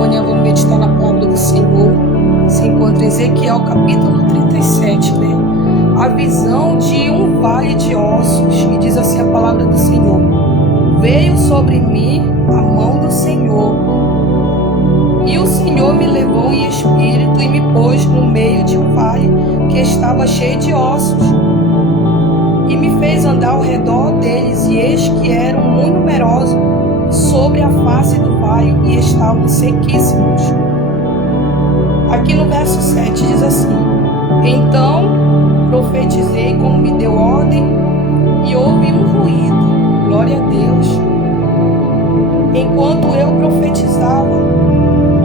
manhã vamos meditar na palavra do Senhor. Se encontra em Ezequiel capítulo 37, né? A visão de um vale de ossos. E diz assim a palavra do Senhor: veio sobre mim a mão do Senhor, e o Senhor me levou em espírito e me pôs no meio de um vale que estava cheio de ossos, e me fez andar ao redor deles, e eis que eram muito numerosos sobre a face do vale, e estavam sequíssimos. Aqui no verso 7 diz assim: então profetizei como me deu ordem, e houve um ruído, glória a Deus, enquanto eu profetizava,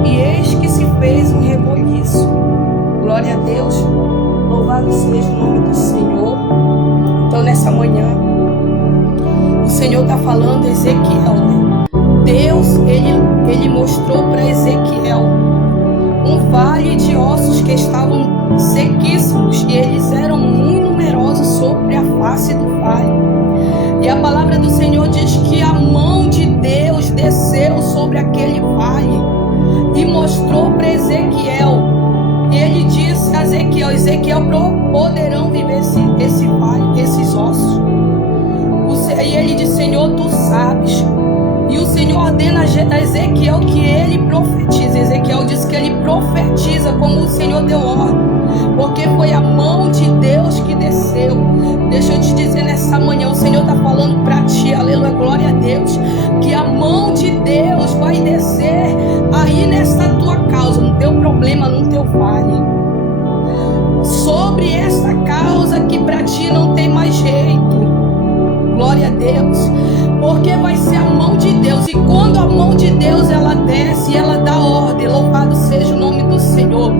e eis que se fez um reboliço, glória a Deus, louvado seja o nome do Senhor. Então nessa manhã o Senhor está falando a Ezequiel, né? Deus, ele mostrou para Ezequiel um vale de ossos que estavam sequíssimos, e eles eram muito numerosos sobre a face do vale. E a palavra do Senhor diz que a mão de Deus desceu sobre aquele vale e mostrou para Ezequiel. E ele disse a Ezequiel: Ezequiel, poderão viver esse vale, esses ossos? E ele disse: Senhor, tu sabes. E o Senhor ordena a Ezequiel que ele profetize. Ezequiel diz que ele profetiza como o Senhor deu ordem, porque foi a mão de Deus que desceu. Deixa eu te dizer nessa manhã, o Senhor está falando para ti, aleluia, glória a Deus, que a mão de Deus vai descer aí nessa tua causa, no teu problema, no teu vale, sobre essa causa que para ti não tem mais jeito. Glória a Deus, porque vai ser a mão de Deus. E quando a mão de Deus ela desce, ela dá ordem, louvado seja o nome do Senhor.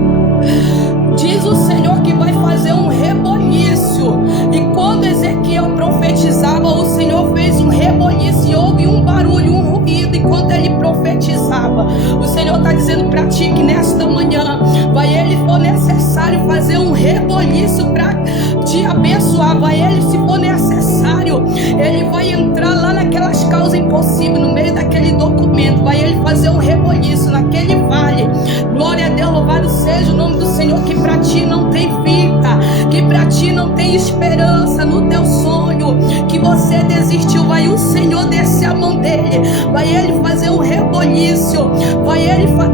Diz o Senhor que vai fazer um reboliço. E quando Ezequiel profetizava, o Senhor fez um reboliço, e houve um barulho, um ruído enquanto ele profetizava. O Senhor está dizendo para ti que nesta manhã ele for necessário fazer um reboliço para te abençoar. Ele, se for necessário, ele vai entrar lá naquelas causas impossíveis, no meio daquele documento. Ele fazer um reboliço naquele vale. Glória a Deus, louvado seja o nome do Senhor, que para ti não tem vida, que para ti não tem esperança no teu sonho, que você desistiu. O Senhor descer a mão dele, ele fazer um reboliço,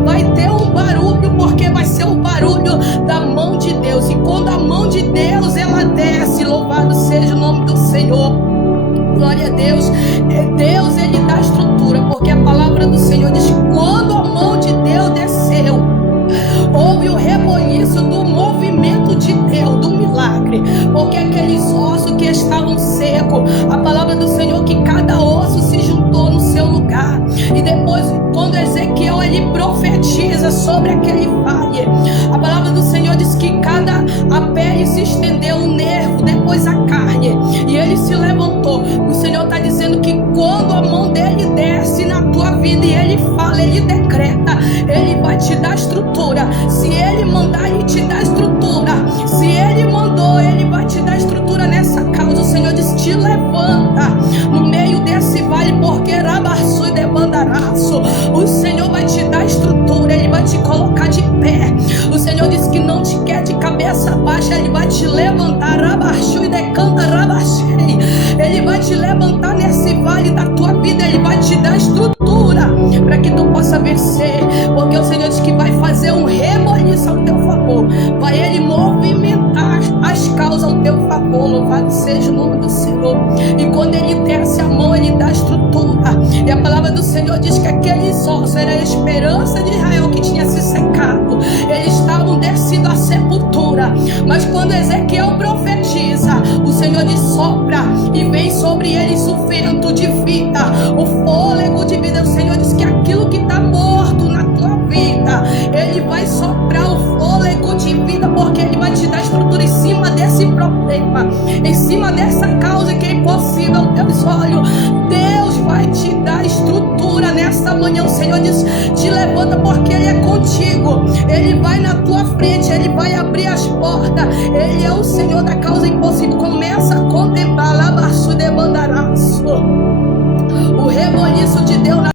vai ter um barulho, porque vai ser o barulho da mão de Deus. E quando a mão de Deus ela desce, louvado seja o nome do Senhor, glória a Deus. Deus, ele dá estrutura, porque a palavra do Senhor diz que quando a mão de Deus desceu, houve o reboliço do movimento de Deus, do milagre, porque aqueles ossos que estavam secos, a palavra do Senhor que cada osso se juntou no seu lugar. E depois, quando Ezequiel ele profetiza sobre aquele vale, a palavra do Senhor diz que a pele se estendeu, o nervo, depois a carne, e ele se levantou. O Senhor está dizendo que quando a mão dele desce na tua vida e ele fala, ele decreta, ele vai te dar estrutura. Se ele mandar, ele te dá estrutura. Se ele mandou, ele vai te dar estrutura nessa causa. O Senhor diz: te levanta no meio desse vale, porque rabaçu e debandaraço. O Senhor vai te dar estrutura, ele vai te colocar de pé. O Senhor diz que não te quer de cabeça baixa, ele vai te levantar, rabaçu e decanta rabaxei. Ele vai te levantar nesse vale da tua vida, ele vai te dar estrutura para que tu possa vencer, porque o Senhor diz que vai fazer um reboliço ao teu favor, vai ele movimentar as causas ao teu favor, louvado seja o nome do Senhor. E quando ele desce a mão, ele dá estrutura. E a palavra do Senhor diz que aqueles ossos era a esperança de Israel que tinha se secado, eles estavam descendo à sepultura. Mas quando Ezequiel profetiza, o Senhor diz: sopra, e vem sobre eles o vento de vida, o fôlego de vida. O Senhor diz que aquilo que está morto na tua vida, ele vai soprar o fôlego de vida, porque ele vai te dar estrutura em cima desse problema, em cima dessa causa que é impossível aos teus olhos. Deus vai te dar estrutura nesta manhã. O Senhor diz: te levanta, porque ele é contigo, ele vai na tua frente, ele vai abrir as portas, ele é o Senhor da causa impossível. Começa a contemplar, labaçu de bandaraço, o reboliço de Deus na